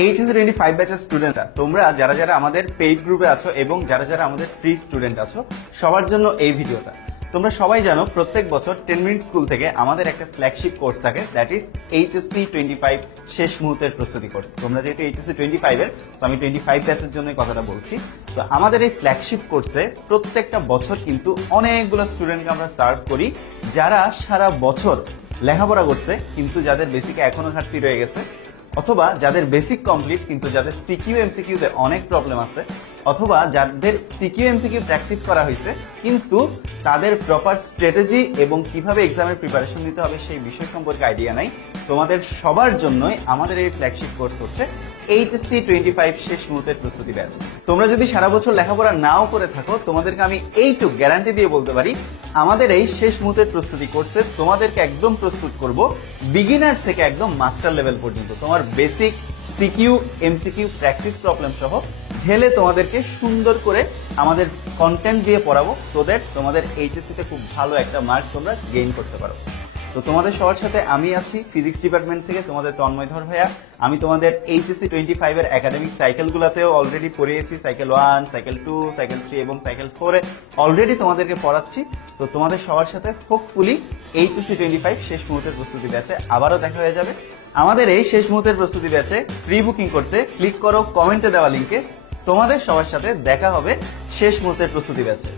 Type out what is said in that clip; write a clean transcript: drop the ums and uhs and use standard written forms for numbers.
HSC 25 ব্যাচের স্টুডেন্টরা তোমরা যারা যারা আমাদের পেইড গ্রুপে আছো এবং যারা যারা আমাদের ফ্রি স্টুডেন্ট আছো সবার জন্য এই ভিডিওটা। তোমরা সবাই জানো প্রত্যেক বছর 10 মিনিট স্কুল থেকে আমাদের একটা ফ্ল্যাগশিপ কোর্স থাকে, দ্যাট ইজ এইচএসসি 25 শেষ মুহূর্তের প্রস্তুতি কোর্স। তোমরা যেহেতু এইচএসসি 25 এর, তো আমি 25 ব্যাচের জন্য কথাটা বলছি। তো আমাদের এই ফ্ল্যাগশিপ কোর্সে প্রত্যেকটা বছর কিন্তু অনেকগুলো স্টুডেন্টকে আমরা সার্ভ করি যারা সারা বছর লেখাপড়া করছে কিন্তু যাদের বেসিকে এখনো ঘাটতি রয়ে গেছে, অথবা যাদের বেসিক কমপ্লিট কিন্তু যাদের সিকিউ এমসিকিউ তে অনেক প্রবলেম আছে, অথবা যাদের সিকিউ এমসিকিউ প্র্যাকটিস করা হয়েছে কিন্তু তাদের প্রপার স্ট্র্যাটেজি এবং কিভাবে এক্সামের প্রিপারেশন নিতে হবে সেই বিষয় সম্পর্কে আইডিয়া নাই। তোমাদের সবার জন্যই আমাদের এই ফ্ল্যাগশিপ কোর্স হচ্ছে এইচএসসি 25 শেষ মুহূর্তের প্রস্তুতি ব্যাচ। তোমরা যদি সারা বছর লেখাপড়া নাও করে থাকো, তোমাদেরকে আমি এইটুকু গ্যারান্টি দিয়ে বলতে পারি আমাদের এই শেষ মুহূর্তের প্রস্তুতি কোর্সে তোমাদেরকে একদম প্রস্তুত করব বিগিনার থেকে একদম মাস্টার লেভেল পর্যন্ত। তোমার basic CQ MCQ practice problem সহ ঢেলে তোমাদেরকে সুন্দর করে আমাদের কন্টেন্ট দিয়ে পড়াবো, সো দ্যাট তোমাদের এইচএসসি তে খুব ভালো একটা মার্ক তোমরা গেইন করতে পারো। তো তোমাদের সবার সাথে আমি আছি ফিজিক্স ডিপার্টমেন্ট থেকে, তোমাদের তন্ময়ধর ভাইয়া। আমি তোমাদের এইচএসসি 25 এর একাডেমিক সাইকেলগুলোতেও অলরেডি পড়িয়েছি, সাইকেল 1, সাইকেল 2, সাইকেল 3 এবং সাইকেল 4 এ অলরেডি তোমাদেরকে পড়াচ্ছি। তো তোমাদের সবার সাথে হোপফুলি এইচএসসি 25 শেষ মুহূর্তের প্রস্তুতি ব্যাচে আবারও দেখা হয়ে যাবে। আমাদের এই শেষ মুহূর্তের প্রস্তুতি ব্যাচে প্রি বুকিং করতে ক্লিক করো কমেন্টে দেওয়া লিঙ্কে। তোমাদের সবার সাথে দেখা হবে শেষ মুহূর্তের প্রস্তুতি ব্যাচে।